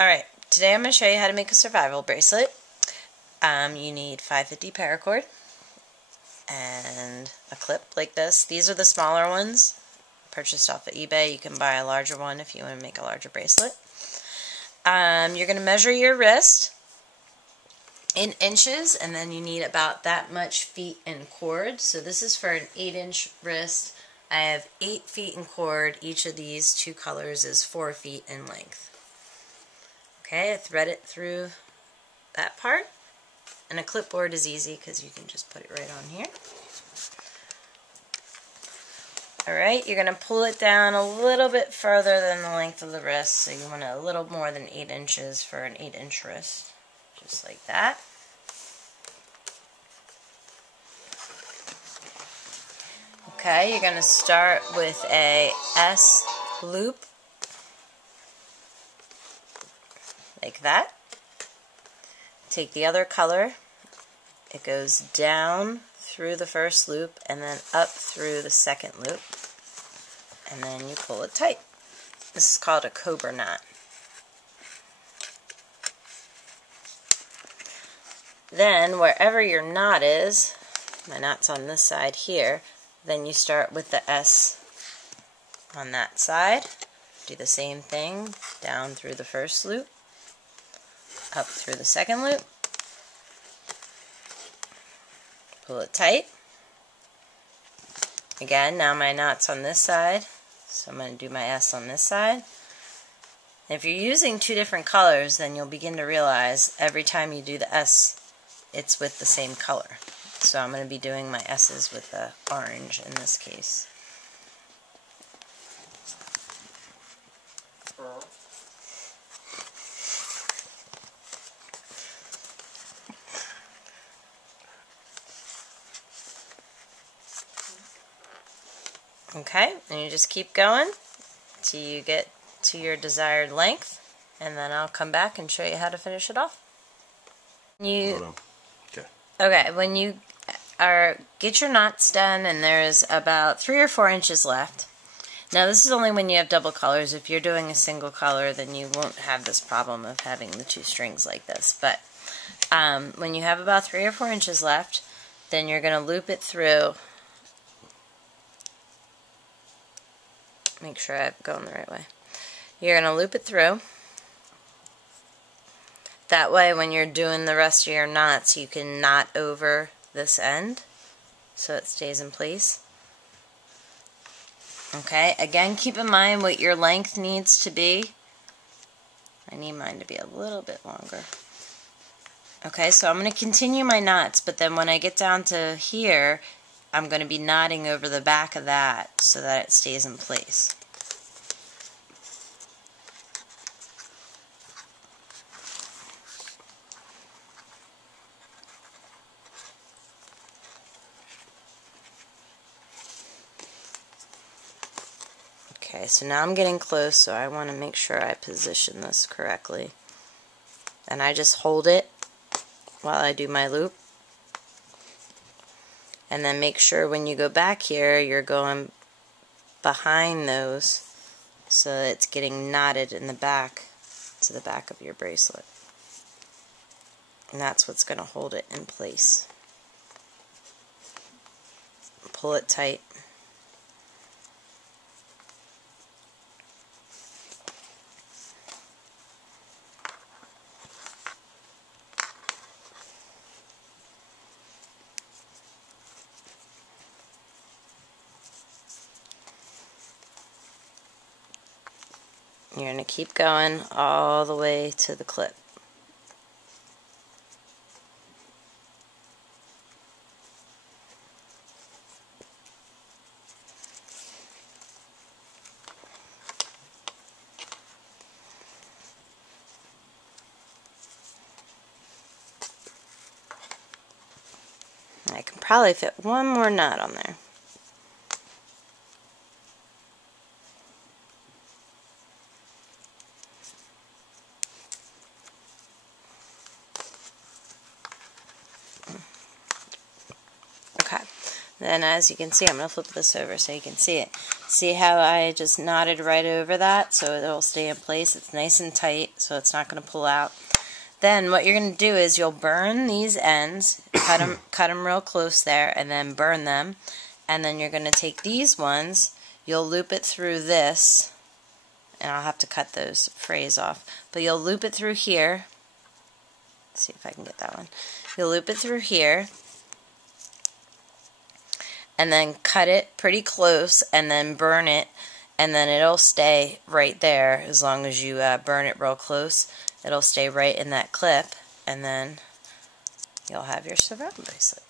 Alright, today I'm going to show you how to make a survival bracelet. You need 550 paracord and a clip like this. These are the smaller ones, purchased off of eBay. You can buy a larger one if you want to make a larger bracelet. You're going to measure your wrist in inches, and then you need about that much feet in cord. So this is for an 8-inch wrist. I have 8 feet in cord. Each of these two colors is 4 feet in length. Okay, I thread it through that part, and a clipboard is easy because you can just put it right on here. Alright, you're going to pull it down a little bit further than the length of the wrist, so you want a little more than 8 inches for an 8-inch wrist, just like that. Okay, you're going to start with a S loop, like that. Take the other color, it goes down through the first loop and then up through the second loop, and then you pull it tight. This is called a cobra knot. Then wherever your knot is, my knot's on this side here, then you start with the S on that side. Do the same thing, down through the first loop, up through the second loop, pull it tight. Again, now my knot's on this side, so I'm going to do my S on this side. And if you're using two different colors, then you'll begin to realize every time you do the S, it's with the same color. So I'm going to be doing my S's with the orange in this case. Okay, and you just keep going till you get to your desired length, and then I'll come back and show you how to finish it off. Hold on. Okay, when you get your knots done and there's about 3 or 4 inches left. Now this is only when you have double colors. If you're doing a single color, then you won't have this problem of having the 2 strings like this. But when you have about 3 or 4 inches left, then you're going to loop it through. Make sure I'm going the right way. You're going to loop it through. That way when you're doing the rest of your knots, you can knot over this end so it stays in place. Okay, again, keep in mind what your length needs to be. I need mine to be a little bit longer. Okay, so I'm going to continue my knots, but then when I get down to here, I'm going to be knotting over the back of that so that it stays in place. Okay, so now I'm getting close, so I want to make sure I position this correctly. And I just hold it while I do my loop. And then make sure when you go back here, you're going behind those so that it's getting knotted in the back to the back of your bracelet. And that's what's going to hold it in place. Pull it tight. You're going to keep going all the way to the clip. I can probably fit one more knot on there. then as you can see, I'm going to flip this over so you can see it. See how I just knotted right over that so it'll stay in place? It's nice and tight so it's not going to pull out. Then what you're going to do is you'll burn these ends, cut them real close there, and then burn them. And then you're going to take these ones, you'll loop it through this, and I'll have to cut those frays off, but you'll loop it through here. Let's see if I can get that one. You'll loop it through here, and then cut it pretty close, and then burn it, and then it'll stay right there as long as you burn it real close. It'll stay right in that clip, and then you'll have your survival bracelet.